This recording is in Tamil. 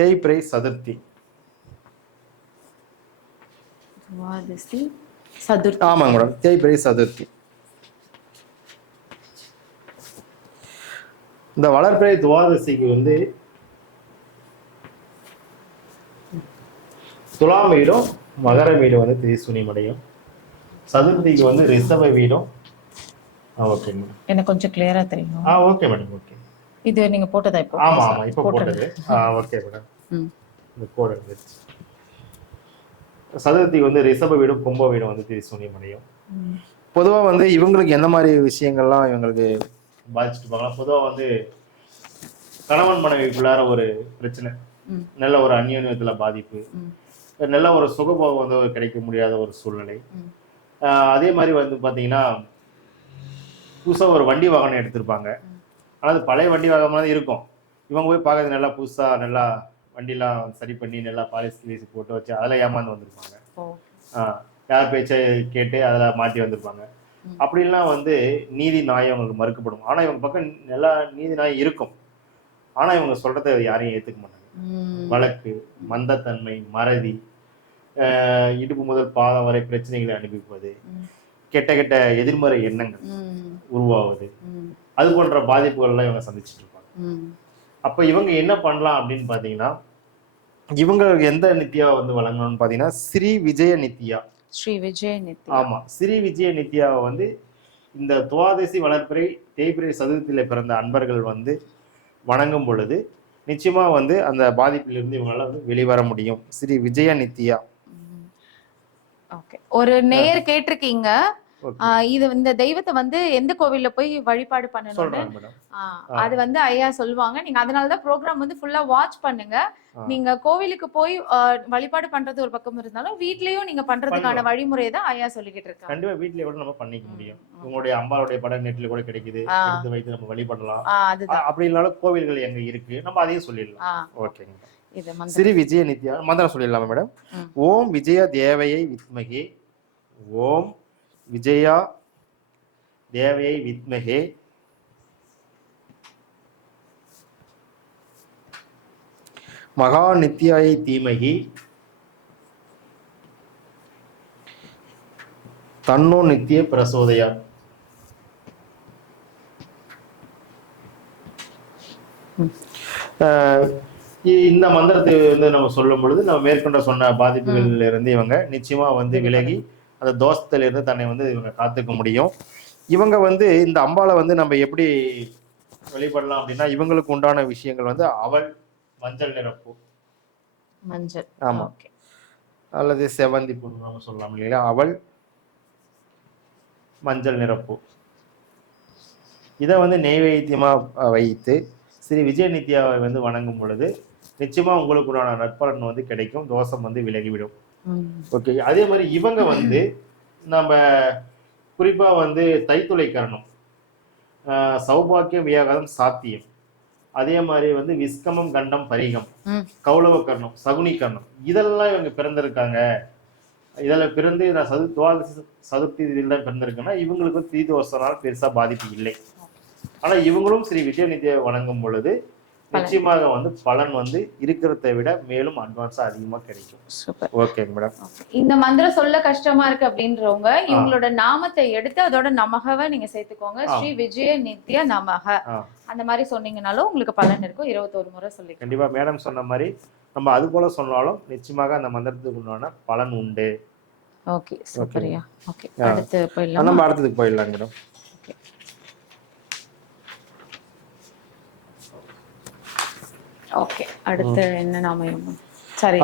தேய்பிறை சதுர்த்தி. துவாதசி சதுர்த்தி. ஆமாங்க மேடம், தேய்பிறை சதுர்த்தி. இந்த வளர்பிறை துவாதசிக்கு வந்து துலாம் வீடும் மகர வீடும் வந்து திரிசூனியம் அடையும். சதுர்த்திக்கு வந்து ரிஷப வீடும். ஓகே மேடம், எனக்கு கொஞ்சம் கிளியரா தெரியும். Okay madam, okay. இது நீங்க போட்டதா இப்போ? ஆமா ஆமா, இப்போ போட்டது. Okay madam. இந்த கோட் வந்துருச்சு. சதுர்த்திக்கு வந்து ரிஷப வீடும் கும்ப வீடும் வந்து திரிசூனியம் அடையும். பொதுவாக வந்து இவங்களுக்கு எந்த மாதிரி விஷயங்கள்லாம் இவங்களுக்கு பாதிச்சுட்டு இருப்பாங்களா? பொதுவாக வந்து கணவன் மனைவிக்குள்ளார ஒரு பிரச்சனை, நல்ல ஒரு அந்யோன்யத்துல பாதிப்பு, நல்ல ஒரு சுகபோகம் வந்து கிடைக்க முடியாத ஒரு சூழ்நிலை. அதே மாதிரி வந்து பார்த்தீங்கன்னா புதுசாக ஒரு வண்டி வாகனம் எடுத்திருப்பாங்க. ஆனால் அது பழைய வண்டி வாகனமாக தான் இருக்கும். இவங்க போய் பார்க்கறது நல்லா புதுசாக நல்லா வண்டிலாம் சரி பண்ணி நல்லா பாலிஷ் கிளீஸ் போட்டு வச்சு அதில் ஏமாந்து வந்திருப்பாங்க. யார் பேச்சை கேட்டு அதில் மாட்டி வந்திருப்பாங்க. அப்படிலாம் வந்து நீதி நாயம் அவங்களுக்கு மறுக்கப்படும். ஆனால் இவங்க பக்கம் நல்லா நீதி நாயம் இருக்கும். ஆனால் இவங்க சொல்றதை யாரையும் ஏற்றுக்க மாட்டாங்க. வழக்கு, மந்தத்தன்மை, மறதி, இடுப்பு முதல் பாதம் வரை பிரச்சனைகளை அனுபவிப்பது, கெட்ட கெட்ட எதிர்மறை எண்ணங்கள் உருவாவது, அது போன்ற பாதிப்புகள்லாம் இவங்க சந்திச்சுட்டு இருப்பாங்க. அப்ப இவங்க என்ன பண்ணலாம் அப்படின்னு பாத்தீங்கன்னா, இவங்க எந்த நித்யா வந்து வழங்கணும்னு பாத்தீங்கன்னா ஸ்ரீ விஜய நித்யா. ஸ்ரீ விஜய நித்யா. ஆமா, ஸ்ரீ விஜய நித்யாவை வந்து இந்த துவாதசி வளர்பிறை தேய்பிறை சதுர்த்தியில பிறந்த அன்பர்கள் வந்து வணங்கும் பொழுது நிச்சயமா வந்து அந்த பாதிப்பிலிருந்து இவங்களால வந்து வெளிவர முடியும். ஸ்ரீ விஜய நித்யா. ஓகே, ஒரு நேயர் கேட்டிருக்கீங்க, இது இந்த தெய்வத்தை வந்து எந்த கோவில்ல போய் வழிபாடு பண்ணணும்னு. அது வந்து ஐயா சொல்லுவாங்க. நீங்க அதனாலதான் ப்ரோக்ராம் வந்து ஃபுல்லா வாட்ச் பண்ணுங்க. நீங்க கோவிலுக்கு போய் வழிபாடு பண்றது ஒரு பக்கம் இருந்தாலும் வீட்லயும் நீங்க பண்றதுக்கான வழிமுறையை தான் ஐயா சொல்லிக்கிட்டு இருக்காங்க. கண்டிப்பா வீட்லயே கூட நம்ம பண்ணிக்க முடியும். உங்களுடைய அம்பாளுடைய படம் நெட்ல கூட கிடைக்குது, எடுத்து வைத்து நம்ம வழிபடலாம். அப்படி இல்லனாலும் கோவில்கள் எங்க இருக்கு, நம்ம அதையும் சொல்லிடலாம். ஓகேங்க. ஸ்ரீ விஜய நித்யா மந்திரம் சொல்லிடலாமா மேடம்? ஓம் விஜயா தேவையை வித்மகே, ஓம் விஜயா தேவையை வித்மகே, மகா நித்யாயை தீமகி, தன்னோ நித்திய பிரசோதயா. இந்த மந்திரத்தை வந்து நம்ம சொல்லும் பொழுது நம்ம மேற்கொண்ட சொன்ன பாதிப்புகள்ல இருந்து இவங்க நிச்சயமா வந்து விலகி அந்த தோஷத்துல இருந்து தன்னை வந்து இவங்க காத்துக்க முடியும். இவங்க வந்து இந்த அம்பாளை வந்து நம்ம எப்படி வெளிப்படலாம் அப்படின்னா, இவங்களுக்கு உண்டான விஷயங்கள் வந்து அவள் மஞ்சள் நிறப்பூ, மஞ்சள், ஆமா, அல்லது செவந்தி பூ நம்ம சொல்லலாம் இல்லையா, அவள் மஞ்சள் நிறப்பூ. இதை வந்து நெய்வேத்தியமா வைத்து ஸ்ரீ விஜய நித்யாவை வந்து வணங்கும் பொழுது நிச்சயமா உங்களுக்கு உண்டான நற்பலன் வந்து கிடைக்கும், தோஷம் வந்து விலகிவிடும். ஓகே. அதே மாதிரி இவங்க வந்து நம்ம குறிப்பா வந்து தைத்துளை கரணம், சௌபாக்கியம், வியாகதம், சாத்தியம், அதே மாதிரி வந்து விஸ்கமம், கண்டம், பரிகம், கௌளவ கர்ணம், சகுனி கர்ணம், இதெல்லாம் இவங்க பிறந்திருக்காங்க. இதில் பிறந்து நான் துவாதசி சதுர்த்தி இதில் பிறந்திருக்குன்னா இவங்களுக்கு தீதோஷனால் பெருசா பாதிப்பு இல்லை. ஆனா இவங்களும் ஸ்ரீ விஜய நித்யாவை வணங்கும் பொழுது நிச்சயமாக வந்து பலன் வந்து இருக்கிறத விட மேலும் அட்வான்ஸா அதிகமா கிடைக்கும். சூப்பர். Okay madam. இந்த மந்திரம் சொல்ல கஷ்டமா இருக்கு அப்படின்றவங்க இவங்களோட நாமத்தை எடுத்து அதோட நமகவை நீங்க சேர்த்துக்கோங்க. ஸ்ரீ விஜய நித்யா நமக அந்த மாதிரி சொன்னீங்கனாலும் உங்களுக்கு பலன் இருக்கும். 21 முறை சொல்லி கண்டிப்பா மேடம் சொன்ன மாதிரி நம்ம அது போல சொன்னாலும் நிச்சயமாக அந்த மந்திரத்துக்கு உண்டான பலன் உண்டு. ஓகே, சூப்பர்யா. ஓகே, அடுத்து போயிடலாம். நம்ம அடுத்ததுக்கு போயிடலாம் மேடம். ஓகே, அடுத்து என்ன நாம சரி